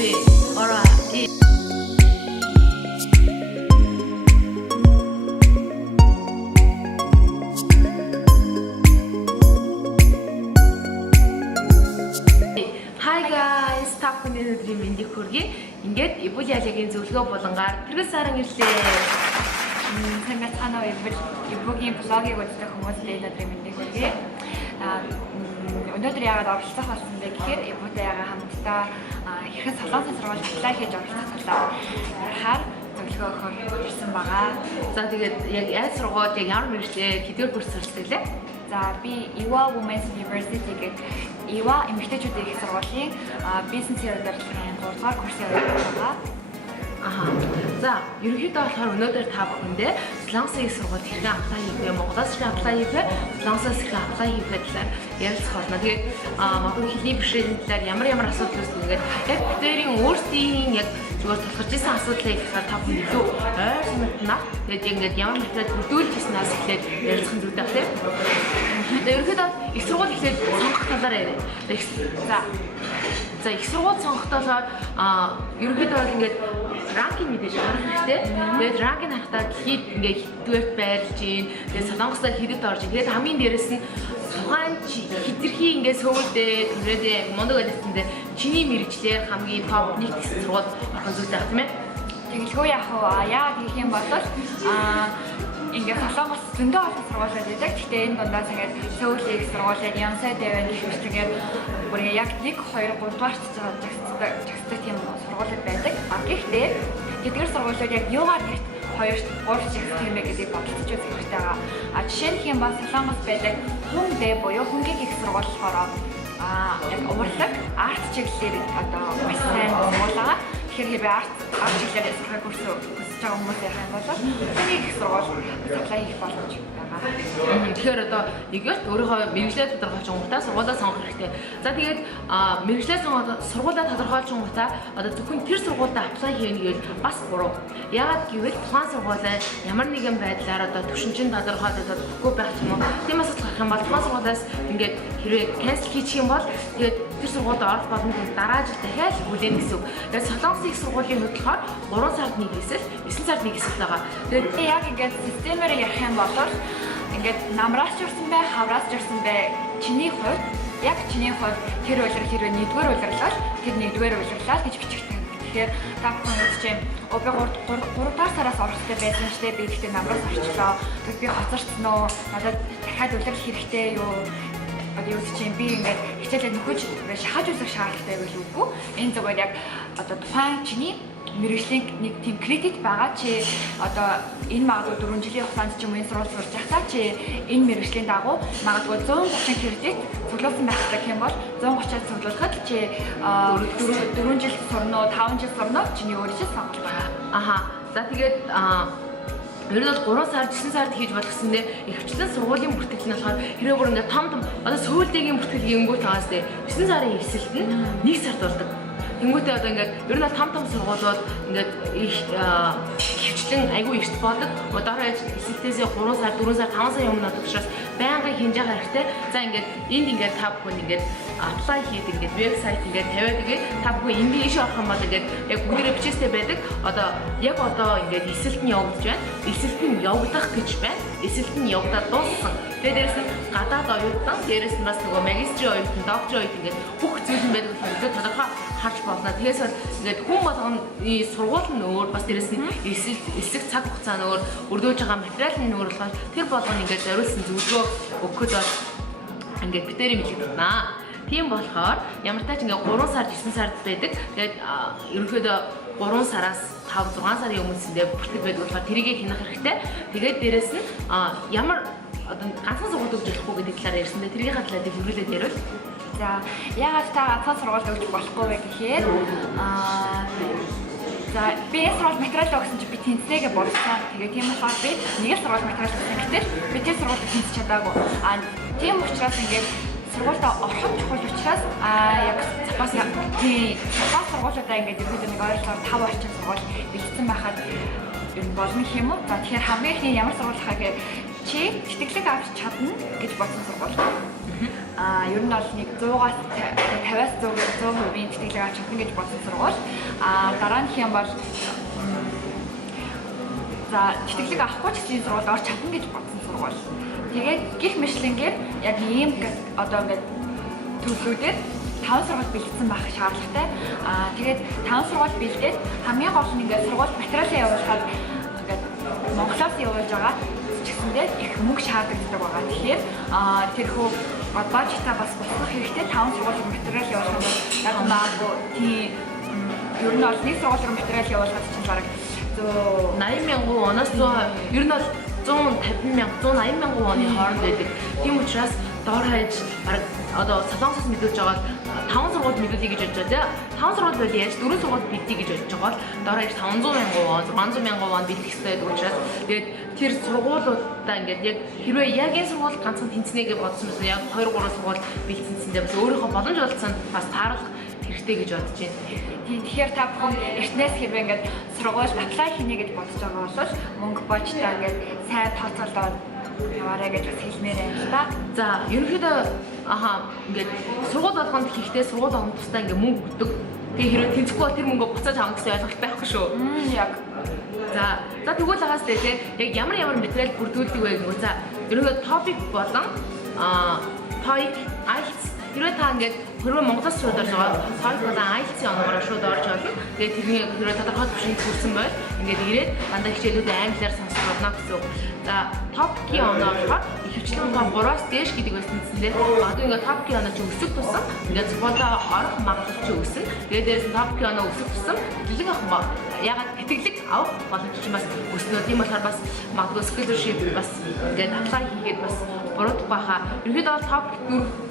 Ready? Alright. Hi guys, та бүхэний өдрийн мэндийг хүргэе. Ингээд Ибул ялагийн зөвлөгөө болонгаар тэргэл сарын ирлээ. Санаа цаанаа Ибугийн блогийг үздэг хүмүүстээ энэ өдрийн мэндийг хүргэе. Өнөөдөр яагаад оролцох болсон бэ гэхээр Ибутай яагаад хамтдаа хэрхэн солонгосын сургууль аплай хийж оролцох талаар ярихаар зөвлөгөө өгөх ирсэн байгаа. За тэгээд яг аль сургууль яг ямар мэргэжлээ хэдгээр курс суралцдаг лээ? За би Iowa Women's University гэх Iowa эмэгтэйчүүдийн их сургуулийн бизнесийн удирдлагын 3 дугаар курсын байгаа. За, ерөнхийдөө болохоор өнөөдөр та бүхэндээ Солонгосын их сургуульд хэрхэн аплай хийх вэ? Монголоос хэрхэн аплай хийх вэ? Солонгосоос хэрхэн аплай хийх вэ талаар ярилцах болно. Тэгээд магадгүй хэлний бэрхшээлийн талаар ямар асуудал үүснэ гэдэг яг бүтээрийн өөрсдийн яг зүгээр тулгарч исэн асуудлыг ихлээр та бүхэн илүү ойр санагдана. Тэгээд ингээд ямар материал хөдөлж ирснээс эхлээд ярилцах нь зүйтэй байна. Тэгээд ерөнхийдөө их сургууль эхлээд сонгох талаар яриа. За их сургууль сонгохдоо ерөнхийдөө бол ингээд ранкинг мэдээж харах хэрэгтэй. Тэгээд ранкинг харахтаа дэлхийд ингээд хэдвэрт байрлаж гин. Тэгээд солонгосоор хэдэд орж гин. Тэгээд хамгийн дээрэс нь тухайн хитрхи ингээд сөүлдээ түрээдээ мундаг байлсандээ чиний мэрэгчлэр хамгийн топ нэг гэсэн сургууль орхон зүйтэй байх тийм ээ. Тэгэлгүй яах вэ? Яагаад гэх юм бол ингээд солонгос зөндөө олон сургуулиуд байдаг. Гэхдээ энэ дундаас ингээд Сөүлийн их сургуулиуд, Ямсай дэвэн гэх мэт ингээд бүр яг 1, 2, 3 дугаар жагсдаг тийм сургуулиуд байдаг. Гэхдээ тэдгээр сургуулиуд яг юугаар гэрт 2, 3 жагсдаг юм бэ гэдгийг бодолцож үзэх хэрэгтэй байгаа. Жишээ нь юм бол солонгос байдаг хүн дэ буюу хөнгөгийн их сургууль болохоор яг урлаг, арт чиглэлээр одоо маш сайн сургууль байгаа. Тэгэхээр би арт чиглэлээр сурах курс хүсэж байгаа хүмүүс ярих юм бол хүний их сургууль аплай хийх боломж байгаа. Тэгэхээр одоо нэгээрт өөрийнхөө мэргэжлээ тодорхойлж байгаа сургуулаа сонгох хэрэгтэй. За тэгээд мэргэжлээ сонгоод сургуулаа тодорхойлж байгаа одоо зөвхөн тэр сургуультай аплай хийнэ гэж бас буруу. Яагаад гэвэл тухайн сургуулаа ямар нэгэн байдлаар одоо түвшинчин тодорхойлоод өгөхгүй байх юм уу? Тийм асуудал гарах юм бол тухайн сургуулиас ингээд хэрвээ cancel хийчих юм бол тэгээд тэр сургуульд орох боломж дараа жил дахиад хүлээнэ гэсэн үг. Тэгээд солонгосын их сургуулийн хөтөлбөр 3 сард нэг хэсэл, 9 сард нэг хэсэл байгаа. Тэгээд яг ингээд системээр ярих юм бол ингээд намраас ч ирсэн бай, хавраас ч ирсэн бай. Чиний хувьд тэр үйлрэл хэрвээ 1-р үйлрэлэл тэр 1-р үйлрэлээ гэж бичигдэх. Тэгэхээр та бүхэн үзчихэм би 3 дахь сараас орох хэрэгтэй байсан ч би ихтэй намраас орчлоо. Тэгвэл би хоцорсон уу? Надад дахиад үйлрэл хэрэгтэй юу? Одоо юу ч юм би ингээд хичээлээ нөхөж шахаж үзэх шаардлагатай байл үгүй. Энэ зүгээр яг одоо тухайн чиний мэргэжлийн нэг тийм кредит байгаа чи одоо энэ магадгүй 4 жилийн хугацаанд ч юм уу энэ сурвалж сурж байхдаа чи энэ мэргэжлийн дагуу магадгүй 130 кредит цуглуулсан байх гэх юм бол 130-аар цуглуулахад чи 4 жил сурно 5 жил сурно чиний өөрөө ч сонгож байгаа. За тэгээд ер нь бол 3 сар 9 сард хийж болгосондээ ихэвчлэн сургуулийн бүртгэл нь болохоор хэрэг бүр ингээд том одоо Сөүлдгийн бүртгэл ингэнгүүт байгаас дээ 9 сарын эсэлт нь 1 сард болдог. Тэнгүүтээ одоо ингээд ер нь том сургуулиуд ингээд ихэвчлэн айгүй эрт болдог. Одоороо эсэлтээс 3 сар 4 сар 5 сарын өмнө болдог учраас байнгын хинж байгаа хэрэгтэй. За ингээд энд ингээд та бүхэн ингээд аплай хийдэг ингээд вебсайт ингээд тавиад тэгээд та бүхэн инглиш орох юм бол ингээд яг бүгдээрээ бичээстэй байдаг. Яг одоо ингээд эсэлт нь явагдаж байна. Эсэлт нь явагдах гэж байна. Эсэлт нь явагдаад дууссан. Тэгээд дээрэс нь гадаад оюутан, дээрэс нь бас нөгөө магистрийн оюутан, докторийн оюутан ингээд бүх зүйл нь байдаг болохоор тодорхой харж болно. Тэгээс ингээд хүн болгоны сургууль нь өөр, бас дээрэс нь эсэлт цаг хугацаа нь өөр, өргөж байгаа материал нь өөр болохоор тэр болгоно ингээд зориулсан зөвлөгөө өгөхөд бол ингээд битэрийн мэдлэг татнаа. Тийм болохоор ямар тач ингээд 3 сар 9 сард байдаг. Тэгээд ерөнхийдөө 3 сараас 5 6 сарын өмнөсөндөө бүртгэл байдаг болохоор тэрийгэ хянах хэрэгтэй. Тэгээд дээрэс нь ямар одоо ганцхан сургууль өгч болохгүй гэдэг талаар ярьсандаа тэргийн талаар хөрвүүлээд ярил. За яагаад та ганцхан сургууль өгч болохгүй вэ гэхээр за би энэ сургууль материал өгсөн чи би тэнцнэгээ бодсон. Тэгээд тийм болохоор би нэг л сургууль материал өгсөн гэтэл би тэр сургуульд тэнцэж чадаагүй. Тийм учраас ингээд сургуультай орох чухал учраас яг бас тийм сургуулиудаа ингээд ерөөдөө нэг ойролцоогоор 5 орчим сургууль бэлдсэн байхад энэ болно юм уу? За тэгэхээр хамгийн ихний ямар сургууль хаа гэхээр чи тэтгэлэг авч чадна гэж бодсон сургууль. ер нь бол нэг 100-аас 50-аас 100% тэтгэлэг авч чадна гэж бодсон сургууль. Дараа нь юм бол за тэтгэлэг авахгүй ч гэсэн сургуульд орж чадна гэж бодсон сургууль. Тэгээд гих мэтлэнгээр яг ийм одоо ингээд төлөвлөдөө 5 сургууль бэлдсэн байх шаардлагатай. Тэгээд 5 сургууль бэлдээд хамгийн гол нь ингээд сургууль материалын явуулахад ингээд Монголоос явуулж байгаа чигсэндээ их мөнгө шаардлагатай байгаа. Тэгэхээр тэрхүү бажетаа бас босгох хэрэгтэй 5 сургуулийн материал явуулах нь яг магадгүй тийм ер нь бол нэг сургуулийн материал явуулахад чинь бараг 80,000 оноос 100 ер нь бол 150,000 180,000 оны хооронд байдаг. Тийм учраас доор хаяж бараг одоо Солонгосоос мэдүүлж байгаа 5 сургууль мэдүүлье гэж бодож байгаа. 5 сургууль бол яаж 4 сургууль бэлдээ гэж бодож байгаа бол доор хаяж 500,000 вон 600,000 вон бэлдэх хэрэгтэй байдаг учраас тэгээд тэр сургуулиудаа ингээд яг хэрвээ яг энэ сургууль ганцхан тэнцэнэ гэж бодсон юм яг 2 3 сургууль бэлдсэнцэндээ бас өөрийнхөө боломж олцсон бас тааруулах хэрэгтэй гэж бодож байна. Тэгэхээр та бүхэн эртнээс хэрвээ ингээд сургууль аплай хийнэ гэж бодож байгаа бол мөнгө бажтаа ингээд сайн тооцоолоод яваарай гэж бас хэлмээр байна л да. За, ерөнхийдөө ингээд сургууль болгонд хийхдээ сургууль болгонд тусдаа ингээд мөнгө өгдөг. Тэгээ хэрвээ тэнцэхгүй бол тэр мөнгөө буцааж авах гэсэн ойлголт байхгүй шүү. Яг. За тэгвэл агаас тэгээ яг ямар материал бүрдүүлдэг вэ гэвэл за ерөнхийдөө топик болон TOEIC, IELTS хэрвээ та ингээд хэрвээ Монголоос шууд орж байгаа TOEIC болон IELTS-ийн оногоор шууд орж болно. Тэгээд тэрний хэрвээ тодорхой түвшинд хүрсэн бол ингээд ирээд дандаа хичээлүүдээ англиар сонсох болно гэсэн үг. За TOEIC-ийн оноо болохоор ихэвчлэн 3-аас дээш гэдэг байсан мэт магадгүй ингээд TOEIC-ийн оноо чи өсөх тусам ингээд сургуулаа орох магадлал чи өснө. Тэгээд дээрээс нь TOEIC-ийн оноо өсөх тусам тэтгэлэг авах ягаад тэтгэлэг авах боломж чинь бас өснө. Тийм болохоор бас магадгүй scholarship бас ингээд apply хийгээд бас буруудах байхаа. Ерөнхийдөө бол TOEIC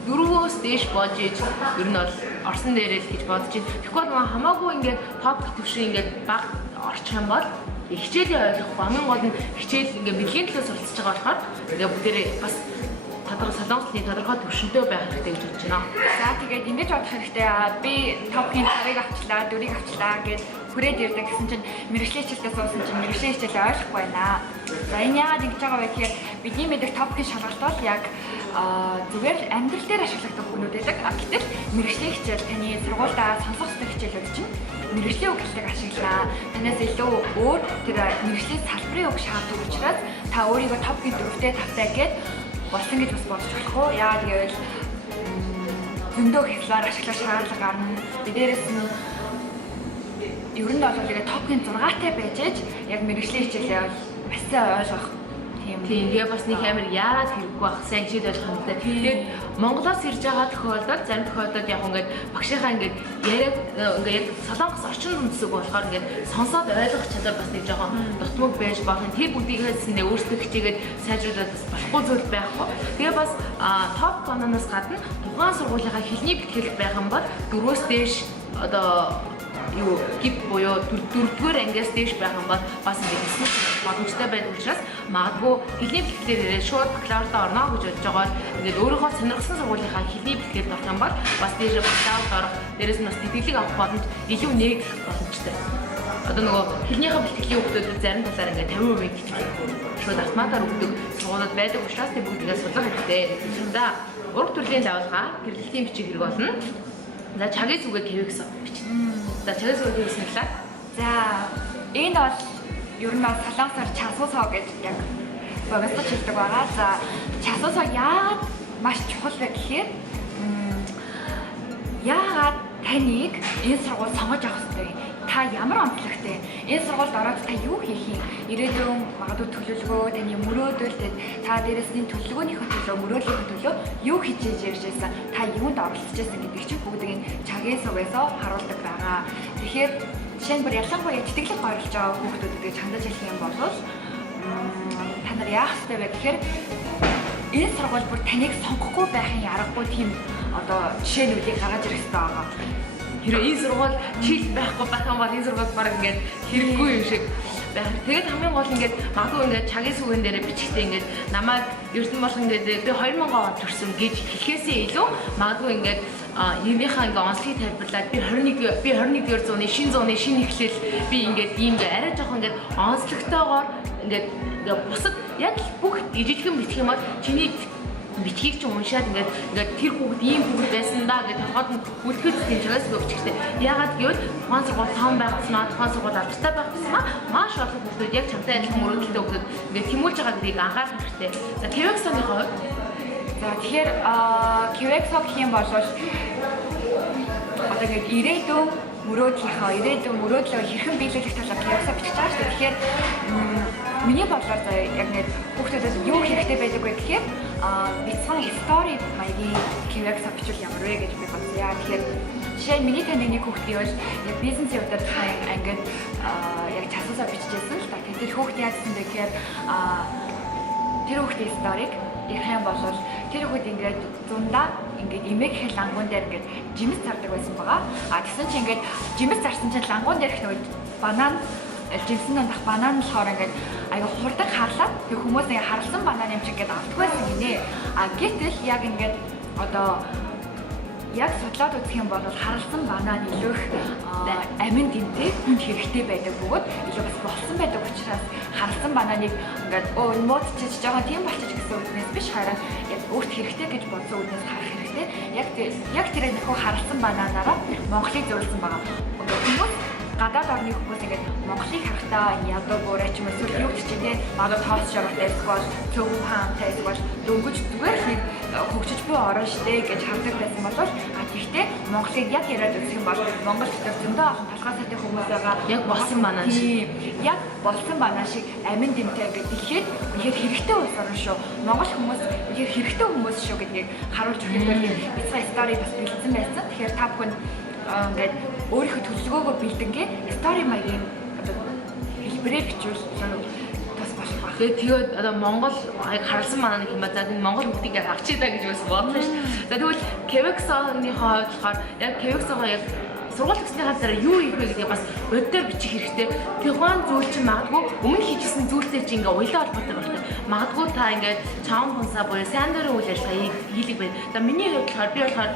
4-өөс дээш болж иж ер нь бол орсон дээрээ л гэж бодож байна. Тэгэхгүй бол хамаагүй ингээд TOEIC төвшин ингээд баг орчих юм бол хичээлийн ойлгох хамгийн гол нь хичээл ингээд бэлгийн төлөө суралцж байгаа болохоор ингээд бүгдээрээ бас солонгосны тодорхой төвшөнтэй байх хэрэгтэй гэж бодож байна. За тэгээд ингэж бодох хэрэгтэй. Би TOEIC-ийн 5-ыг авчлаа, 4-ыг авчлаа гэж хүрээд ирдэг гэсэн чинь мэргэжлийн хичээлдээ суусан чинь мэргэжлийн хичээлээ ойлгохгүй байна. За энэ яагаад ингэж байгаа вэ гэхээр бидний мэддэг TOEIC-ийн шалгалт бол яг зүгээр амьдрал дээр ашиглагдах хүнүүд байдаг. Гэтэл мэргэжлийн хичээл таны сургуульдаа сонсох ёстой хичээлүүд чинь мэргэжлийн үгшлийг ашиглаа. Танаас илүү өөр тэр мэргэжлийн салбарын үг шаарддаг учраас та өөрийгөө TOEIC-ийн 4-тэй 5-тай гээд болсон гэж бас бодож болох уу? Яагаад гэвэл зөндөө хязгаар ашиглах шаардлага гарна. Дээрээс нь ер нь бол TOEIC-ийн 6-тай байж ээж яг мэргэжлийн хичээлээ бас сайн ойлгох тийм. Тэгээ бас нэг амар яагаад хэрэггүй байх сайн хичээл ойлгох юмтай. Тэгээд Монголоос ирж байгаа тохиолдолд зарим тохиолдолд яг ингээд багшийнхаа ингээд яриад ингээд яг солонгос орчин үндэслэг болохоор ингээд сонсоод ойлгох чадвар бас нэг жоохон дутмаг байж болох. Тэр бүгдийгээс нэ өөрсдөө хичээгээд сайжруулаад бас болохгүй зүйл байхгүй. Тэгээ бас TOEIC ононоос гадна тухайн сургуулийнхаа хэлний бэлтгэл байх юм бол 4-өөс дээш одоо юу гип буюу 4-р ангиас дээш байх юм бол бас ингэсэн боломжтой байдаг учраас магадгүй хэлний бэлтгэлээр ирээд шууд бакалавртаа орно гэж бодож байгаа. Ингээд өөрийнхөө сонирхсан сургуулийнхаа хэлний бэлтгэлд орох юм бол бас дээрээ бакалаврт орох, дээрээс нь бас тэтгэлэг авах боломж илүү нээгдэх боломжтой. Одоо нөгөө хэлнийхээ бэлтгэлийн хүмүүсд зарим талаар ингээд 50% бэлтгэл шууд автоматар өгдөг сургуулиуд байдаг учраас тэр бүгдийг судлах хэрэгтэй. За ураг төрлийн давалгаа гэрлэлтийн бичиг хэрэг болно. За чагийн зүгээ кевекс бичнэ. За чагийн зүгээ кевекс нэрлээ. За энэ бол ер нь солонгосоор часуусоо гэж яг богцож хэлдэг байгаа. За часуусоо яагаад маш чухал вэ гэхээр яагаад таныг энэ сургууль сонгож авах хэрэгтэй? Та ямар онцлогтой? Энэ сургуульд ороод та юу хийх юм? Ирээдүйн магадгүй төлөвлөгөө, таны мөрөөдөл, та дээрээсний төлөвлөгөөнийхөө төлөө, мөрөөдлийн төлөө юу хийж ирж байсан? Та юунд оролцож байсан гэдэг чинь бүгдийг энэ чагийн сугасаа харуулдаг байгаа. Тэгэхээр жишээ нь бүр ялангуяа тэтгэлэг гойрлож байгаа хүүхдүүдэд чандаж хэлэх юм бол та нар яах ёстой вэ гэхээр энэ сургууль бүр таныг сонгохгүй байхын аргагүй тийм одоо жишээнүүдийг гаргаж ирэх ёстой байгаа. Хэрвээ энэ сургууль чил байхгүй байх юм бол энэ сургууль баг ингээд хэрэггүй юм шиг байх. Тэгээд хамгийн гол ингээд магадгүй ингээд чагийн сүгэн дээрээ бичгтээ ингээд намайг ертөнц болох ингээд би 2000 онд төрсөн гэж хэлхээсээ илүү магадгүй ингээд энийхээ ингээд онцлог тайлбарлаад би 21-р зууны шинэ эхлэл би ингээд ийм ингээд арай жоохон ингээд онцлогтойгоор ингээд бусад яг бүх жижигхэн бичэх юм бол чиний бичгийг ч уншаад ингээд тэр хүүхэд ийм хүүхэд байсан да гэж толгойд нь үлдэхэд тийм чагаас өгчихтэй. Яагаад гэвэл тухайн сургууль том байх тусмаа тухайн сургууль алдартай байх тусмаа маш олон хүүхдүүд яг чамтай адилхан мөрөөдөлтэй хүүхдүүд ингээд тэмүүлж байгаа гэдгийг анхаарах хэрэгтэй. За Quebec-ийн хувьд за тэгэхээр Quebec-ийг гэх юм бол одоо ингээд ирээдүйн мөрөөдлөө хэрхэн биелүүлэх талаар Quebec-ийг бичиж байгаа шүү дээ. Тэгэхээр миний бодлоор за яг нэг хүүхдүүдэд юу хэрэгтэй байдаг вэ гэхээр бяцхан стори маягийн Quebec-ийг бичвэл ямар вэ гэж би бодсон. Тэгэхээр жишээ нь миний таны нэг хүүхд гэвэл яг бизнесийн удирдлагын ангид яг цаасаа бичижсэн л та. Тэгэхээр хүүхд яасан бэ гэхээр тэр хүүхдийн сториг ярих юм бол тэр хүүхд ингээд зундаа ингээд имэг хэл лангуун дээр ингээд жимс зардаг байсан байгаа. Тэгсэн чинь ингээд жимс зарсан чинь лангуун дээрх нөгөө банан жимсэн дондох банан болохоор ингээд аяга хурдан харлаад тэг хүмүүс ингээд харалсан банан юм чи ингээд авдаг байсан гинэ. Гэтэл яг ингээд одоо яг судлаад үзэх юм бол харалсан банан илүү их амин тэмдэг хүнд хэрэгтэй байдаг бөгөөд илүү бас болсон байдаг учраас харалсан бананыг ингээд муудчиж жоохон тийм болчих гэсэн үгнээс биш хараа яг өөрт хэрэгтэй гэж бодсон үгнээс харах хэрэгтэй. Яг тэр нөхөө харалсан бананаараа Монголыг зөвлөсөн байгаа. Хүмүүс гадаад орны хүмүүс ингээд Монголыг харахтаа ядуу буурайч юм эсвэл юу ч чинь те магадгүй тоос шавхтай эсвэл цөв хаантай эсвэл дөнгөж зүгээр л нэг хөгжиж буй орон штэ гэж хардаг байсан бол гэхдээ Монголыг яг яриад үзэх юм бол Монгол дотор зөндөө ахын талхаа сайтай хүмүүс байгаа. Яг болсон банан шиг. Яг болсон банан шиг амин дэмтэй ингээд дэлхийд үнэхээр хэрэгтэй улс орн шүү. Монгол хүмүүс үнэхээр хэрэгтэй хүмүүс шүү гэдгийг харуулж өгөх юм бяцхан стори бас бэлдсэн байсан. Тэгэхээр та бүхэн ингээд өөрийнхөө төлөвлөгөөгөө бэлдэнгээ стори маягийн хэлбэрээр бичвэл бас болох баг. Тэгээд одоо Монгол яг харалсан манаа нэг юм ба за Монгол бүгдийг яг авчиж даа гэж бас бодлоо шүү. За тэгвэл Quebec-ийн хувьд болохоор яг Quebec-ийн яг сургууль төгсний хавцаараа юу хийх вэ гэдгийг бас боддоор бичих хэрэгтэй. Тухайн зүйл чинь магадгүй өмнө хийжсэн зүйлтэй чинь ингээ уялаа холбоотой болтой. Магадгүй та ингээд чаун фунсаа буюу сайн дурын үйл ажиллагаа хийлэг байна. За миний хувьд болохоор би болохоор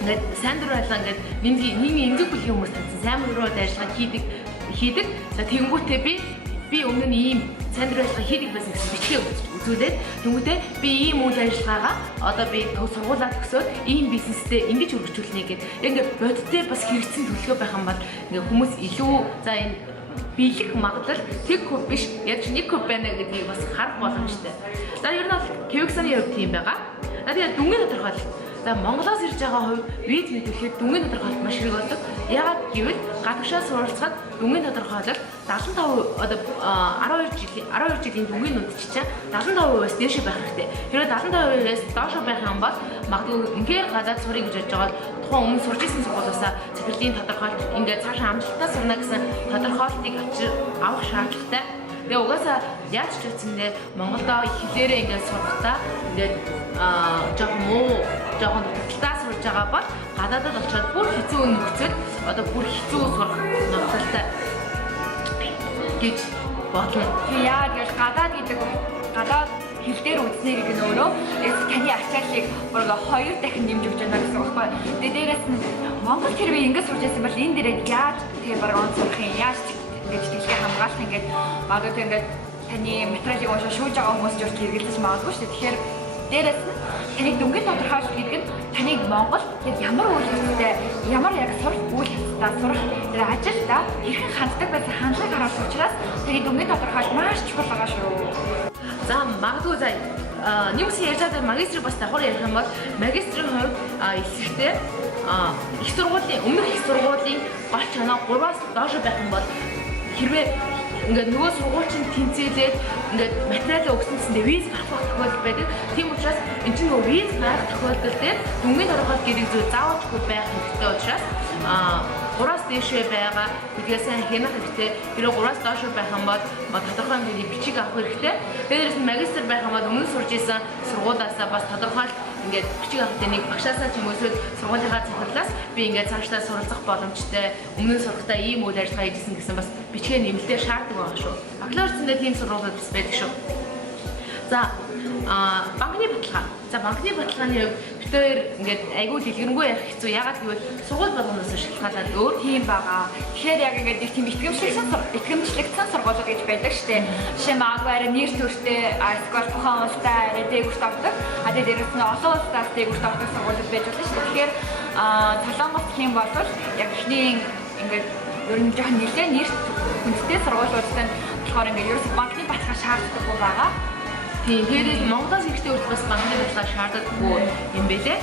ингээд сайн дур байлаа ингээд нийгмийн эмгэг бүлгийн хүмүүс таньсан сайн мөрөөд ажиллагаа хийдэг. За тэгэнгүүтээ би өмнө нь ийм сайн дур ажиллагаа хийдэг байсан гэсэн бичгээ үзүүлээд тэнгүүтээ би ийм үйл ажиллагаагаа одоо би сургуулаа төгсөөд ийм бизнестэй ингэж өргөжүүлнэ гэдэг. Ингээд бодтой бас хэрэгцсэн төлөвлөгөө байх юм бол ингээд хүмүүс илүү за энэ биелэх магадлал тэг хөв биш яг нэг хөв байна гэдгийг бас харах боломжтой. За ер нь бол Quebec-ийн хувьд тийм байгаа. За тэгээд дүнгийн тодорхойлолт. За Монголоос ирж байгаа хувь виз мэдүүлэхэд дүнгийн тодорхойлолт маш их болдог. Яагаад гэвэл гадагшаа суралцахад дүнгийн тодорхойлолт 75 одоо 12 жилийн дүнгийн үндчилж 75%-аас дээш байх хэрэгтэй. Хэрвээ 75%-аас доош байх юм бол магадгүй үнээр гадаад сурах гэж бодож байгаа тухайн өмнө сурч ирсэн сургуулиасаа цэцэрлэгийн тодорхойлолт ингээд цаашаа амжилттай сурна гэсэн тодорхойлолтыг авах шаардлагатай. Тэгээ угаасаа яаж ч үсэндээ Монголдоо хэлээрээ ингээд сурахдаа ингээд жоохон муу жоохон дутагдaltaа сурж байгаа бол гадаадд очиод бүр хэцүү нөхцөл одоо бүр хэцүү сурах нөхцөлтэй гэж бодлоо. Яагаад гэвэл гадаад гэдэг гадаад хэл дээр үзнэ гэх нь өөрөө таны ачааллыг бүр хоёр дахин нэмж өгч байна гэсэн үг байна. Тэгээ дээрээс нь Монгол хэрвээ ингэж сурч байсан бол энэ дээрээ яаж тэгээ баг он сурах юм яаж гэж дэлхий хамгаалах ингээд магадгүй ингээд таны материалыг уншаа шүүж байгаа хүмүүс ч хэрэглэж магадгүй шүү дээ. Тэгэхээр дээрээс нь таны дүнгийн тодорхойлолт гэдэг нь таныг Монгол яг ямар үйл явцтай ямар яг сурах үйл явцтай сурах тэр ажилдаа хэрхэн ханддаг байсан хандлагыг харуулах учраас таны дүнгийн тодорхойлолт маш чухал байгаа шүү. За магадгүй за нэг үсэн ярьж байгаа магистрийг бас давхар ярих юм бол магистрийн хувьд эсрэгтэй их сургуулийн өмнөх их сургуулийн гол чанаа 3-аас доош байх юм бол хэрвээ ингээд нөгөө сургуульчин тэнцээлээд ингээд материалаа өгсөнсөндөө виз гарах тохиолдол байдаг. Тийм учраас энэ чинь нөгөө виз гарах тохиолдол дээр дүнгийн тодорхойлолт гэдэг зүйл заавалжгүй байх хэрэгтэй учраас 3-аас дээшээ байгаа гэдгээс хянах хэрэгтэй. Хэрвээ 3-аас доош байх юм бол тодорхой хэмжээний бичиг авах хэрэгтэй. Дээрээс нь магистр байх юм бол өмнө сурж исэн сургуулиасаа бас тодорхойлолт ингээд бичиг авахтай нэг багшаасаа ч юм уу эсвэл сургуулийнхаа захирлаас би ингээд цаашдаа суралцах боломжтой өмнө сургалтаа ийм үйл ажиллагаа хийжсэн гэсэн бас бичгээ нэмэлтээр шаарддаг байгаа шүү. Бакалавр зэндээ тийм сургуулиуд бас байдаг шүү. За банкны баталгаа. За банкны баталгааны хувьд бид хоёр ингээд айгүй дэлгэрэнгүй ярих хэцүү. Ягаад гэвэл сургууль болгоноос шалтгаалаад өөр тийм байгаа. Тэгэхээр яг ингээд нэг тийм итгэмжлэгдсэн сургуулиуд гэж байдаг шүү дээ. Жишээ нь магадгүй арай нэр төртэй скол тухайн улстай арай дээгүүрт авдаг. Тэгээд дээрээс нь олон улсаас дээгүүрт авдаг сургуулиуд байж болно шүү дээ. Тэгэхээр Солонгост хэм бол яг ихний ингээд ер нь жоохон нэлээд нэр хүндтэй сургуулиудтай болохоор ингээд ерөөсөө банкны баталгаа шаардлагагүй байгаа. Тийм, тэгээд Монголоос ихтэй үрд бас банкны баталгаа шаардлагагүй юм бэлээ.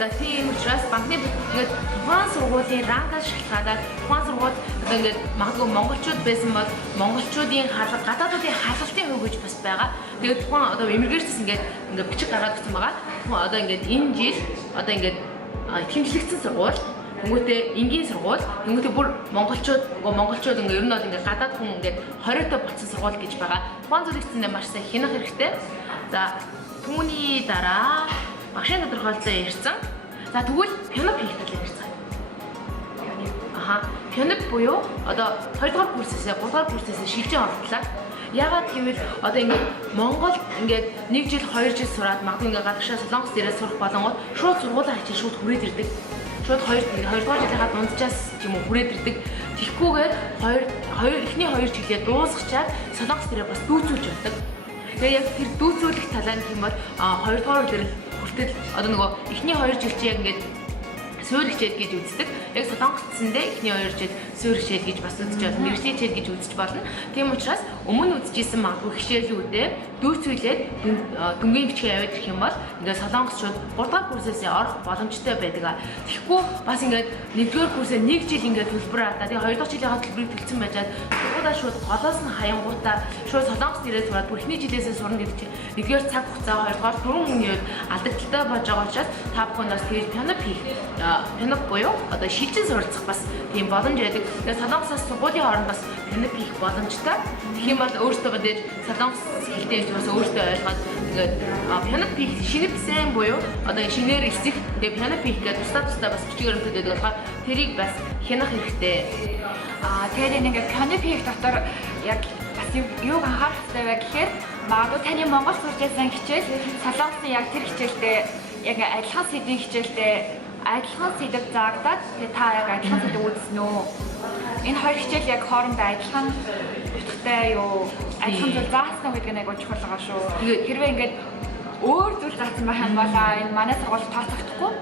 За тийм учраас банкны ингээд тухайн сургуулийн ранкаас шалтгаалаад тухайн сургууль одоо ингээд магадгүй монголчууд байсан бол монголчуудын хаалга, гадаадуудын хаалгалтын хөв гэж бас байгаа. Тэгээд тухайн одоо иммигрантс ингээд бичиг гаргаад өгсөн байгаа. Тухайн одоо ингээд энэ жил одоо ингээд итгэмжлэгдсэн сургууль Тэнгүүтээ энгийн сургууль, тэнгүүтээ бүр монголчууд ингээ ер нь бол ингээ гадаад хүн ингээ 20-той болсон сургууль гэж байгаа. Тухайн зүйлийг цэндээ маш сайн хянах хэрэгтэй. За түүний дараа багшийн тодорхойлолтоо ярьсан. За тэгвэл пиано хийх талаар ярьсан. Пиано буюу одоо 2 дугаар курсээсээ 3 дугаар курсээсээ шилжин оролтлоо. Яагаад гэвэл одоо ингээ Монгол ингээд 1 жил 2 жил сураад магадгүй ингээ гадагшаа Солонгос дээрээ сурах болонгууд шууд сургуулийн хачаа шууд хүрээд ирдэг. Шууд 2 дугаар жилийнхаа дунджаас юм уу хүрээд ирдэг. Тэгхгүйгээр эхний 2 жилээ дуусгачаад Солонгос дээрээ бас дүүцүүлж явдаг. Тэгээ яг тэр дүүцүүлэх талаа нь юм бол 2 дугаар үеэр хүртэл одоо нөгөө эхний 2 жил чи яг ингээд суурь хичээл гэж үздэг. Яг Солонгос цэндээ эхний 2 жил суурь хичээл гэж бас үзэж байна. Мэргэжлийн хичээл гэж үзэж болно. Тийм учраас өмнө үзэжсэн магадгүй хичээлүүдээ дүүцүүлээд дүнгийн бичгээ аваад ирэх юм бол ингээд солонгосчууд 3 дахь курсээс орох боломжтой байдаг. Тэгэхгүй бас ингээд 1-р курсээ 1 жил ингээд төлбөр аваад тэгээ 2 дахь жилийнхаа төлбөрийг төлсөн байжгаад сургуулаа шууд голоос нь хаянгуудаа шууд солонгос ирээд сураад бүр эхний жилээсээ сурна гэдэг чинь 1-р цаг хугацаа 2-р түрүүн хүний үед алдагдaltaй болж байгаа учраас та бүхэнд бас тэгж пиано буюу одоо шилжин суралцах бас тийм боломж байдаг. Тэгээ солонгосоос сургуулийн хооронд бас пиано хийх боломжтой. Тэгэх юм бол өөртөө бодож солонгос хэлтэй бас өөртөө ойлгоод ингээд пиано хийх шинэвсэн буюу одоо шинээр эсэх тэгээ пиано хийх гэдэг тусдаа бас бичгээр өгдөг болохоор тэрийг бас хянах хэрэгтэй. Тэгээд ингээд пиано хийх дотор яг бас юуг анхаарах хэрэгтэй вэ гэхээр магадгүй таны Монгол сурч байсан хичээл солонгосын яг тэр хичээлдээ яг адилхан сэдвийн хичээлдээ адилхан сэдв заагдаад тэгээ та яг адилхан сэдв үзсэн үү? Энэ хоёр хичээл яг хоорондоо адилхан утгатай юу? Адилхан зүйл заасан уу гэдэг нь айгуу чухал байгаа шүү. Хэрвээ ингээд өөр зүйл заасан байх юм бол энэ манай сургууль тооцогдохгүй.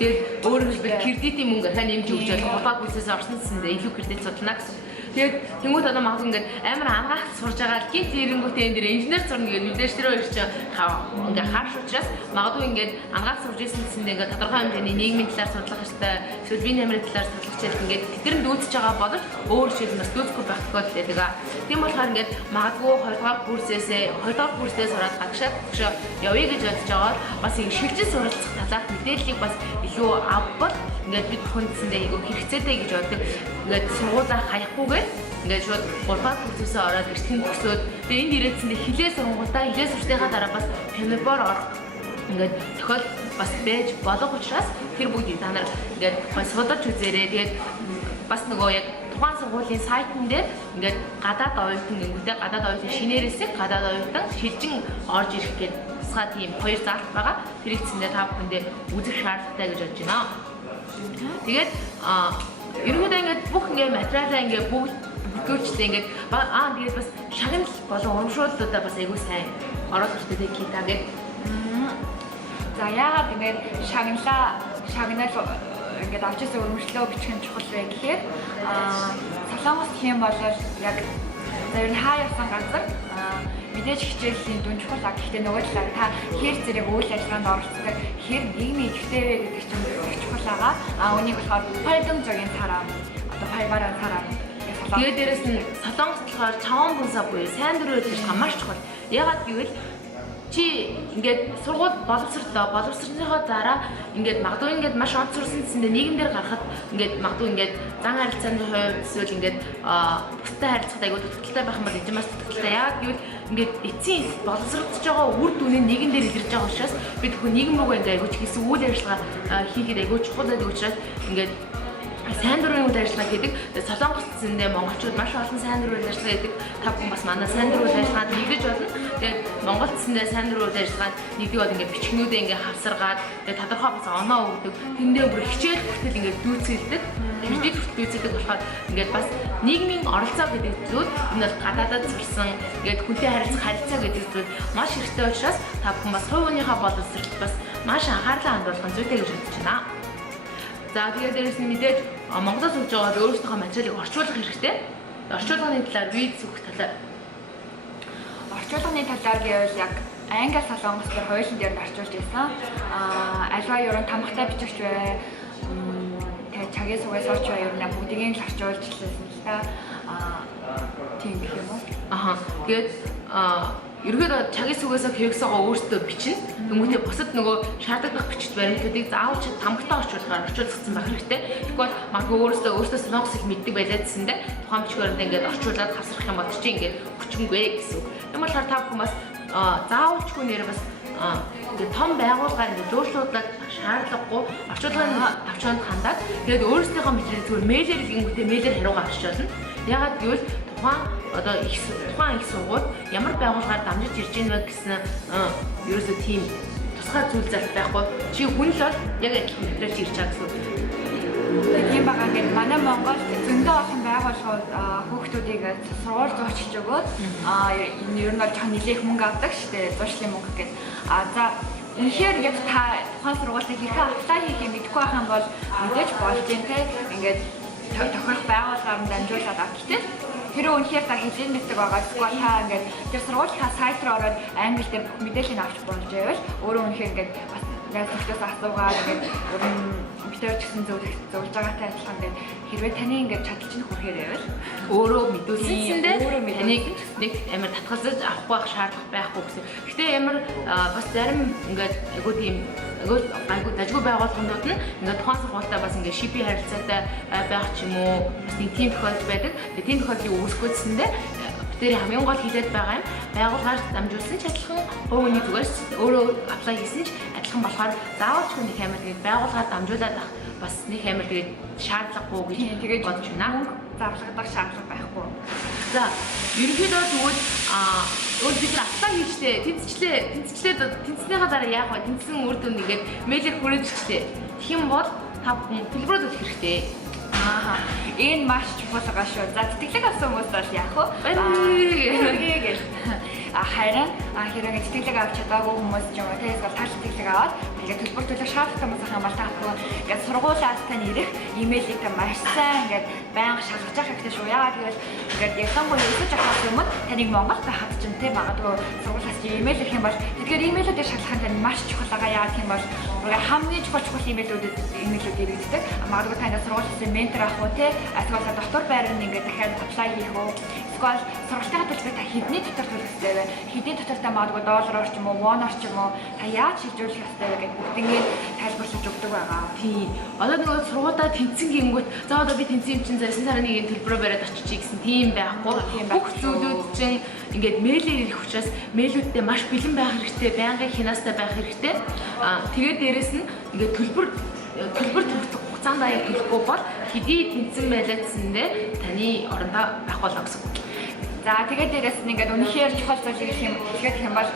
Тэгээд өөрөөр хэлбэл кредитийн мөнгө ахаа нэмж өгч бол 3 курсээс орсон гэсэндээ илүү кредит судална гэсэн. Тэгээд тэнгуут одоо магадгүй ингээд амар ангаах сурж байгаа л гинт эрэнгүүтээ энэ дээр инженер сурна гэдэг мэдээж тэрөө ирч ингээд хааш учраас магадгүй ингээд ангаах сурж исэн гэсэндээ ингээд тодорхой хэмжээний нийгмийн талаар судлах хэрэгтэй, эсвэл биеийн амьдралын талаар судлах хичээл ингээд тэр нь дүүцэж байгаа боловч өөр хичээл бас дүүцэхгүй байх тохиолдол байдаг. Тийм болохоор ингээд магадгүй 2 дугаар курсээс сураад гадагшаа явъя гэж бодож байгаа бас ингэ шилжин суралцах талаарх мэдээллийг бас илүү авбал ингээд бид бүхэндсэндээ айгүй хэрэгцээтэй гэж боддог. Ингээд сургуулаа хаяггүйгээр ингээд шууд 3 дугаар курсээсээ ороод эртхэн төгсөөд тэгээ энд ирээдсэндээ хилээ сургуультаа хилээ сурсныхаа дараа бас пианобор орох ингээд тохиол бас байж болох учраас тэр бүгдийг та нар ингээд гой судалж үзээрэй. Тэгээд бас нөгөө яг тухайн сургуулийн сайтн дээр ингээд гадаад оюутан гингүүтэй гадаад оюутан шинээрээсээ гадаад оюутан шилжин орж ирэх гэдэг тусгай тийм 2 заалт байгаа. Тэрийг цэндээ та бүхэндээ үзэх шаардлагатай гэж бодож байна. Тэгээд ерөнхийдөө ингээд бүх ингээд материалаа ингээд бүгд бүтгөөчтэй ингээд тэгээд бас шагнал болон урамшууллуудаа бас айгүй сайн ороод ирдэг кита гэдэг. За яагаад ингээд шагнал ингээд авч ирсэн өрмөшлөө бичих нь чухал вэ гэхээр солонгост хэм бол яг зөвхөн хаа явсан газар мэдээж хичээлийн дүн чухал а гэхдээ нөгөө талаар та хэр зэрэг үйл ажиллагаанд оролцдог хэр нийгмийн ихтэй вэ гэдэг чинь чухал байгаа. Үнийг болохоор Пойдон зогийн цараа одоо Пайвараа цараа тэгээд дээрэс нь солонгос болохоор чаван бүнсаа буюу сайн дөрөв гэж маш чухал. Ягаад гэвэл чи ингээд сургууль боловсрсныхоо дараа ингээд магадгүй ингээд маш онц сурсан гэсэндээ нийгэмдэр гарахад ингээд магадгүй ингээд зан харилцааны хувьд эсвэл ингээд бусдад харилцахад айгүй дутагдaltaй байх юм бол энэ маш дутагдaltaй. Яагаад гэвэл ингээд эцсийн боловсрогдож байгаа үр дүнээ нийгэм дээр илэрж байгаа учраас бид хүн нийгэм рүүгээ ингээд айгүй ч гэсэн үйл ажиллагаа хийхэд айгүй чухал байдаг учраас ингээд сайн дурын үйл ажиллагаа гэдэг. Солонгос цэндээ монголчууд маш олон сайн дурын үйл ажиллагаа гэдэг. Та бүхэн бас манай сайн дурын үйл ажиллагаанд нэгдэж болно. Тэгээд Монголд гэсэндээ сайн дурууд ажиллагаанд нэгдүгээр бол ингээд бичгнүүдээ ингээд хавсаргаад тэгээд тодорхой бас оноо өгдөг. Тэндээ бүр хичээл хүртэл ингээд дүүцэлдэг. Кредит хүртэл дүүцэлдэг болохоор ингээд бас нийгмийн оролцоо гэдэг зүйл энэ бол гадаадад сурсан ингээд хүнтэй харилцаа гэдэг зүйл маш хэрэгтэй учраас та бүхэн бас хувь хүнийхээ боловсролд бас маш анхаарлаа хандуулах зүйтэй гэж бодож байна. За тэгээд дээрэс нь мэдээж Монголоос өгж байгаа өөрсдийнхөө материалыг орчуулах хэрэгтэй. Орчуулгын талаар виз өгөх талаар. Орчуулгын талаар гэвэл яг англи солонгос төр хоёулын дээр нь орчуулж байсан. Альва ерөн тамгатай бичигч бай. Тэгээд цагийн сугаас орч бай ер нь бүгдийг л орчуулж лээсэн л та. Тийм гэх юм уу? Аха. Тэгээд ерөөдөө цагийн сугаасаа хэрэгсээгөө өөртөө бичнэ. Тэмүүтээ бусад нөгөө шаардлагатай бичиж баримтуудыг заавал тамгатай орчуулгаар орчуулсан байх хэрэгтэй. Тэгвэл магадгүй өөртөө солонгос их мэддэг байлаа гэсэндээ тухайн бичгээрээ ингээд орчуулад хасрах юм бол чи ингээд хүчингүй гэсэн үг. Тийм болохоор та бүхэн бас заавалчгүй нэр бас ингээд том байгууллагаар ингээд зөөрлүүлээд шаардлагагүй орчуулгын авчаанд хандаад тэгээд өөрсдийнхөө материалыг зүгээр мэйлээр ингүүтээ мэйлээр хариугаа авчиж болно. Ягаад гэвэл тухайн их сургууль ямар байгууллагаар дамжиж ирж байна гэсэн ерөөсөө тийм тусгай зүйл залт байхгүй. Чи хүн л бол яг адилхан материалж ирж байгаа гэсэн үг. Тийм байгаа ингээд манай Монголд зөндөө олон байгууллагууд хүүхдүүдийг сургууль зурчилж өгөөд энэ ер нь бол чон нэлээх мөнгө авдаг шүү дээ. Зуршлын мөнгө гэдэг. За үнэхээр яг та тухайн сургуультай хэрхэн аплай хийхийг мэдэхгүй байх юм бол мэдээж болж юм те. Ингээд тохирох байгууллагаар дамжуулаад авчихсан. Тэр үнэхээр та хэлэн мэддэг байгаа. Эсвэл та ингээд тэр сургуулийн сайт руу ороод англи дээр бүх мэдээллийг авч болж байвал өөрөө үнэхээр ингээд бас найзлахтаас асуугаад ингээд битэр ч гэсэн зөвлөж байгаатай адилхан ингээд хэрвээ таны ингээд чадал чинь хүрэхээр байвал өөрөө мэдүүлсэндээ таныг нэг амар татгалзаж авахгүй байх шаардлага байхгүй гэсэн. Гэхдээ ямар бас зарим ингээд айгуу тийм айгуу дажгүй байгууллагууд нь ингээд тухайн сургуультай бас ингээд шипи харилцаатай байх ч юм уу бас нэг тийм тохиолдол байдаг. Тэгээд тийм тохиолдлыг үүсгэжсэндээ тэр хамгийн гол хилээд байгаа юм байгууллагаар дамжуулсан ч адилхан хувь хүний зүгээс өөрөө аплай хийсэн ч адилхан болохоор заавал ч нэг амар тэгээд байгууллагаар дамжуулаад авах бас нэг амар тэгээд шаардлагагүй гэж бодож байна. Зарлагдах шаардлага байхгүй. За ерөнхийдөө тэгвэл бид нар аплай хийхдээ тэнцснийхаа дараа яах вэ? Тэнцсэн үр дүнд ингээд мэйлээр хүрээд ирчихлээ. Тэгэх юм бол та бүхэн төлбөрөө төлөх хэрэгтэй. Энэ маш чухал байгаа шүү. За тэтгэлэг авсан хүмүүс бол яах вэ? Харин хэрэг тэтгэлэг авч чадаагүй хүмүүс ч юм уу тэгээс бол тал тэтгэлэг аваад тэгээд төлбөр төлөх шаардлагатай хүмүүс байгаа бол таахгүй ингээд сургуулиас тань ирэх имэйлийг та маш сайн ингээд байнга шалгаж явах хэрэгтэй шүү. Яагаад гэвэл ингээд ялангуяа өсөж авах юмуд таныг Монголд байхад ч юм те магадгүй сургуулиас имэйл ирэх юм бол тэгэхээр имэйлүүдээр шалгах нь тань маш чухал байгаа. Яагаад гэм бол хамгийн чухал имэйлүүд иргэдэг. Магадгүй тань сургуулиас ментор авах уу те эсвэл доктор байранд ингээд дахиад аплай хийх үү. Эсвэл сургалтын төлөвлөгөө та хэдний дотор төлөх хэрэгтэй вэ? Хэдний дотор та магадгүй доллараар ч юм уу, воноор ч юм уу та яаж шилжүүлэх хэрэгтэй вэ гэдэг бүгднийг тайлбарлаж өгдөг байгаа. Тийм. Одоо нөгөө сургуультай тэнцэн гингүүт за одоо би тэнцэн юм чинь за 9 сарын 1-ний төлбөрөөр бариад очиж гэсэн тийм байхгүй. Бүх зүйлүүд чинь ингээд мэйлээр ирэх учраас мэйлүүдтэй маш бэлэн байх хэрэгтэй, байнгын хянаастай байх хэрэгтэй. Тэгээд дээрэс нь ингээд төлбөр төлөх хугацаанд аяг төлөхгүй бол хэдий тэнцэн байлаа гэсэндээ таны орондоо байх болоо гэсэн үг. За тэгээд дээрэс нь ингээд үнэхээр чухал зүйл хэлэх юм бол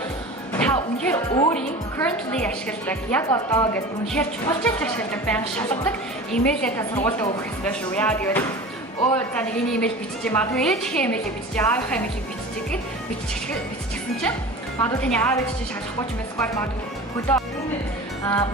та үнэхээр өөрийн currently ашигладаг яг одоо ингээд үнэхээр чухалчилж ашигладаг байнга шалгадаг имэйлээ та сургуультай өгөх хэрэгтэй шүү. Яагаад гэвэл за нэг имэйл бичиж магадгүй ээжийнхээ имэйлийг бичиж аавынхаа имэйлийг бичиж гээд биччихсэн чинь магадгүй таны аав ээж чинь шалгахгүй ч юм эсвэл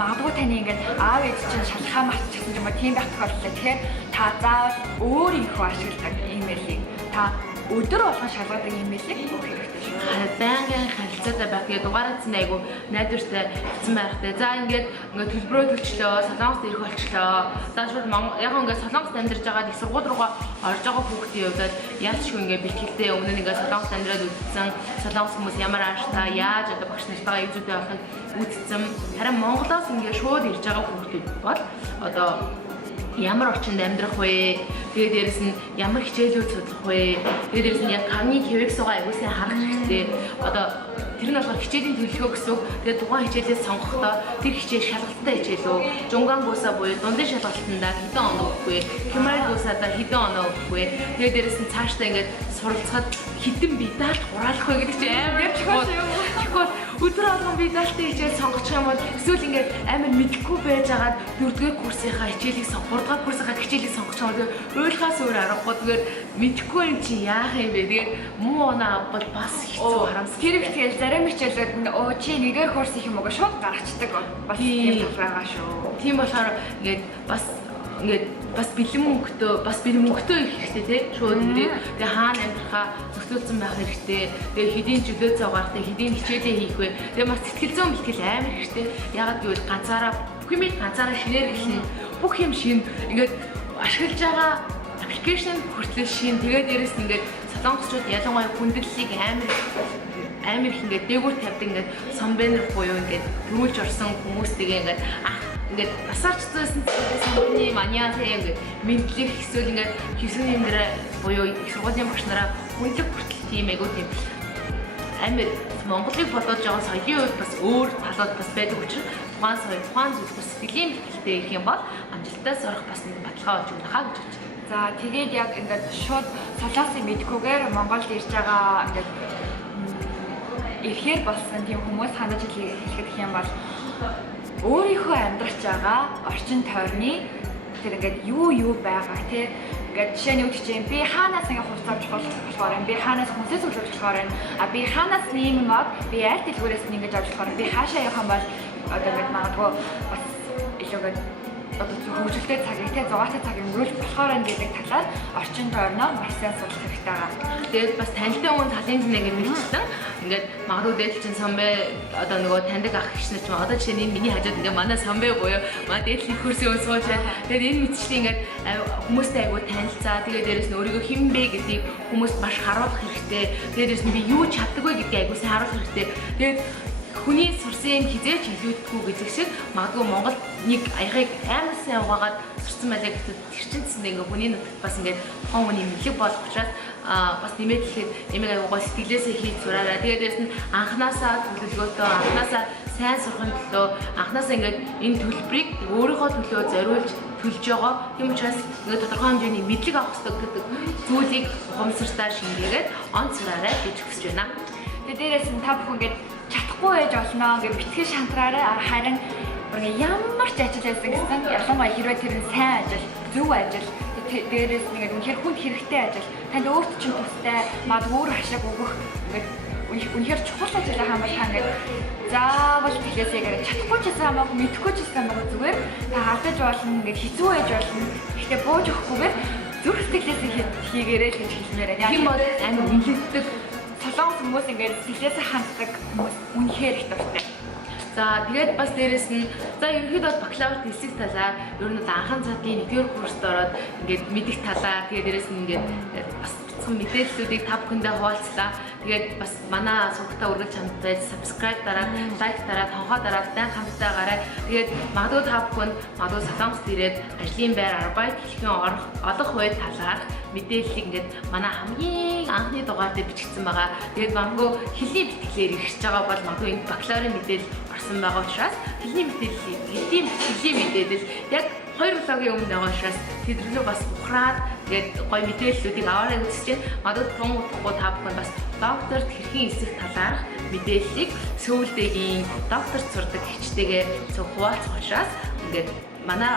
магадгүй таны ингээд аав ээж чинь шалгахаа мартчихсан юм ба тийм байх тохиолдол. Тэгэхээр та заавал өөрийнхөө ашигладаг имэйлийг та өдөр болгон шалгадаг имэйлийг өгөх хэрэгтэй шүү. Байнгын харилцаатай байх гэдэг дугаараадсан айгу найдвартай хэлсэн байхтай. За ингээд төлбөрөө төлчлөө, солонгост ирэх болчлоо. За шууд яг ингээд солонгост амьдарч байгаа их сургууль руугаа орж байгаа хүүхдийн хувьд яалчгүй ингээд бэлтгэлтэй өмнө нь ингээд солонгост амьдраад үзсэн солонгос хүмүүс ямар ааштай, яаж одоо багш нартайгаа ивзүүдээ болохыг үзсэн. Харин Монголоос ингээд шууд ирж байгаа хүүхдүүд бол одоо ямар орчинд амьдрах вэ? Тэгээд дээрэс нь ямар хичээлүүд судлах вэ? Тэгээд дээрэс нь яг камны хэвэг суугаа аюулгүй харах хэрэгтэй. Одоо тэр нь болохоор хичээлийн төлөвлөгөө гэсэн үг. Тэгээд тухайн хичээлээс сонгохдоо тэр хичээл шалгалттай хичээл үү, жунгангуусаа буюу дундын шалгалтандаа хэдэн оноо өгөхгүй, хямралгуусаадаа хэдэн оноо өгөхгүй. Тэгээд дээрэс нь цаашдаа ингээд суралцахад хэдэн бие даалт хураалах вэ гэдэг чинь амар чухал юм. Тэгэхгүй өдөр болгон бие даалтын хичээл сонгочих юм бол эсвэл ингээд амар мэдэхгүй байж агаад 4-р курсынхаа хичээлийг 3-р курсынхаа хичээлийг сонгочих юм бол ойлгохоос өөр аргагүй. Тэгээд мэдэхгүй юм чи яах юм бэ? Тэгээд муу оноо авбал бас хэцүү харамсалтай. Тэр их тэгэл зарим хичээлүүд нь оо чи 1-р курс их юм уу шууд гаргацдаг бас тийм байгаа шүү. Тийм болохоор ингээд бас бэлэн мөнгөтэй их хэрэгтэй тий шууд ингээд тэгээ хаана амьдрахаа зөвлөсөн байх хэрэгтэй. Тэгээ хэдийн чөлөө цаагаахтай хэдийн хичээлээ хийх вэ. Тэгээ бас сэтгэл зүйн бэлтгэл амар хэрэгтэй. Ягаад гэвэл ганцаараа бүх юм ганцаараа шинээр хэлнэ. Бүх юм шин ингээд ашиглаж байгаа аппликейшн хүртэл шин. Тэгээ дээрэс нь ингээд солонгосчууд ялангуяа хүндрэлийг амар их ингээд дээгүүр тавьдаг ингээд сомбэнер буюу ингээд төрүүлж орсон хүмүүстэйгээ ингээд ингээд басарч зөөсөн сомбэний маниасаа ингээд мэдлэг эсвэл ингээд хэвсгийн юм дээр буюу их сургуулийн багш нараа хүндлэг хүртэл тийм айгуу тийм амар Монголыг бодож байгаа соёлын үед бас өөр талууд бас байдаг учраас тухайн соёл тухайн зүйл бас сэтгэлийн бэлтгэлтэй ирэх юм бол амжилттай сурах бас нэг баталгаа болж өгнө хаа гэж бодож байна. За тэгээд яг ингээд шууд солонгосын мэдхгүйгээр Монголд ирж байгаа ингээд ихээр болсон тийм хүмүүс хандаж хэлэхэд юм бол өөрийнхөө амьдрах байгаа орчин тойрны тэр ингээд юу байгаа тий ингээд жишээний үг чинь би хаанаас ингээ хувцас авч болохоор би хаанаас хүнсээс өглөж болохоор би хаанаас нэмээд би аль дэлгүүрээс нь ингэж авч болохоор би хаашаа явах юм бол одоо ингээд магадгүй бас илүүгээд одоо хөгжилтэй цагийг те зугаатай цаг өнгөрүүлж болохоор гэдэг талаар орчин тойрноо маш сайн судлах хэрэгтэй байгаа. Тэгээд бас танилтай хүн талын зэн ингэ мэдчихсэн. Ингээд магадгүй дээдл чинь самбэ одоо нөгөө таньдаг ах гişнэр чинь одоо жишээ нь миний хажууд ингээ манай самбэ буюу манай дээдлийн хөрсийн өн сууж байгаа. Тэгээд энэ мэдчлээ ингээд хүмүүстэй айгуу танилцаа. Тэгээд дээрэс нь өөрийгөө хэн бэ гэдгийг хүмүүст маш харуулах хэрэгтэй. Тэгээд дээрэс нь би юу чаддаг вэ гэдгийг айгуу сайн харуулах хэрэгтэй. Тэгээд хүний сурсан юм хизээч илүүддэггүй гэдэг шиг магадгүй Монгол нэг аягыг амар сайн угаагаад сурсан байлаа гэхдээ тэр чинь ингээ хүний нутагт бас ингээ тухайн хүний мэдлэг болох учраас бас нэмээд хэлэхэд эмэг аюугаа сэтгэлээсээ хийж сураарай. Тэгээд дээрэс нь анханасаа төлөвлөгөөтэй анханасаа сайн сурахын төлөө анханасаа ингээ энэ төлбөрийг өөрийнхөө төлөө зориулж төлж байгаа. Тийм учраас ингээ тодорхой хэмжээний мэдлэг авах хэрэгтэй гэдэг зүйлийг ухамсартай шингээгээд онц сураарай гэж хүсэж байна. Тэгээд дээрэс нь та бүхэн ингээ чадахгүй байж болно гэж битгий шантраарай. Харин ямар ч ажил байсан гэсэн ялангуяа хэрвээ тэр нь сайн ажил, зөв ажил, дээрээс нэг үнэхээр хүнд хэрэгтэй ажил, танд өөрт чинь тустай, магадгүй өөр хашааг өгөх ингээд үнэхээр чухал ажил хамаал та ингээд заавал тэлээсээ чадахгүй ч гэсэн хамаагүй, мэдэхгүй ч гэсэн хамаагүй зүгээр та хардаж болно, ингээд хэцүү байж болно. Гэхдээ бууж өгөхгүйгээр зүрх сэтгэлээсээ хийгээрэй гэж хэлмээр байна. Тийм бол амар үнэлэгддэг солонгос хүмүүс ингээд сэтгэлээсээ ханддаг хүмүүс үнэхээр их дуртай. За тэгээд бас дээрэс нь за ерөнхийдөө бакалаврт хэсэг талаар ер нь анхан цагийн 1-р курст ороод ингээд мэдих талаар тэгээд дээрэс нь ингээд бас мэдээллүүдийг та бүхэндээ хуваалцлаа. Тэгээд бас манай сувгатаа үргэлж хамтдаа subscribe дараад, like дараад, хонхоо дараад дан хамтдаа гараа. Тэгээд магадгүй та бүхэнд магадгүй солонгост ирээд ажлын байр арбайт хэлхийн олох үе талаар мэдээллийг ингээд манай хамгийн анхны дугаар дээр бичигдсэн байгаа. Тэгээд магадгүй хэлний бэлтгэлээр ирж байгаа бол магадгүй энэ бакалаврын мэдээлэл орсон байгаа учраас хэлний мэдээлэл яг 2 влогийн өмнө байгаа учраас тэдрэлөө бас ухраад тэгээд гоё мэдээллүүдийг аваарай гэж чинь магадгүй тун утгагүй та бүхэн бас докторт хэрхэн эсэх талаарх мэдээллийг Сөүлдэгийн докторт сурдаг хичтэйгээ зөв хуваалцах учраас ингээд манай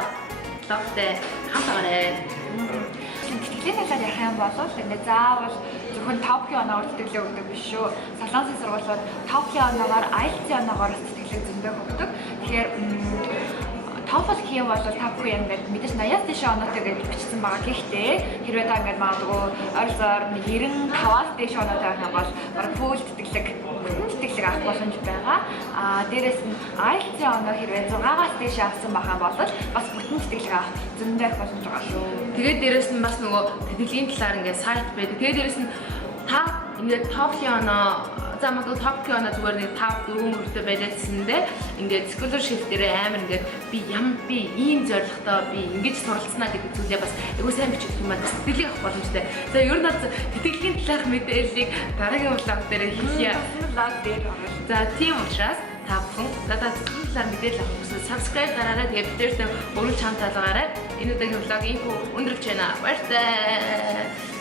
блогтай хамтаарай. Сэтгэлийн талаар ярих юм бол ингээд заавал зөвхөн TOEFL оноогоор сэтгэлээ өгдөг биш шүү. Солонгосын сургуулиуд TOEFL оноогоор IELTS оноогоор сэтгэлээ зөндөө өгдөг. Тэгэхээр TOEFL хийх бол та бүхэн ингээд мэдээж 80-аас дээш оноотой гэж бичсэн байгаа. Гэхдээ хэрвээ та ингээд магадгүй ойролцоогоор 95-аас дээш оноотой байх юм бол бараг full сэтгэлэг авах боломж байгаа. Дээрээс нь IELTS оноо хэрвээ 6-аас дээш авсан байх юм бол бас бүтэн сэтгэлэг авах зөндөө их боломж байгаа шүү. Тэгээд дээрээс нь бас нөгөө тэтгэлийн талаар ингээд сайт байдаг. Тэгээд дээрээс нь та ингээд TOEFL оноо за магадгүй топ кино зүгээр нэг 5 4 мөрөдөө байлаадсэндээ ингээд scholarship дээр амар ингээд би ийм зорилготой би ингэж суралцсанаа гэдэг зүйлээ бас айгуу сайн бичиж юм байна. Сэтгэлийг авах боломжтой. За ер нь тэтгэлийн талаарх мэдээллийг дараагийн влог дээр хэлье. Влог дээр орно. За тийм учраас та бүхэн сэтгэлийн талаар мэдээлэл авах хүсвэл subscribe дараарай. Тэгээд бидээрээ өргөн чанар талгаарай. Энэ удаагийн влог инфо өндөрлж байна. Баяртай.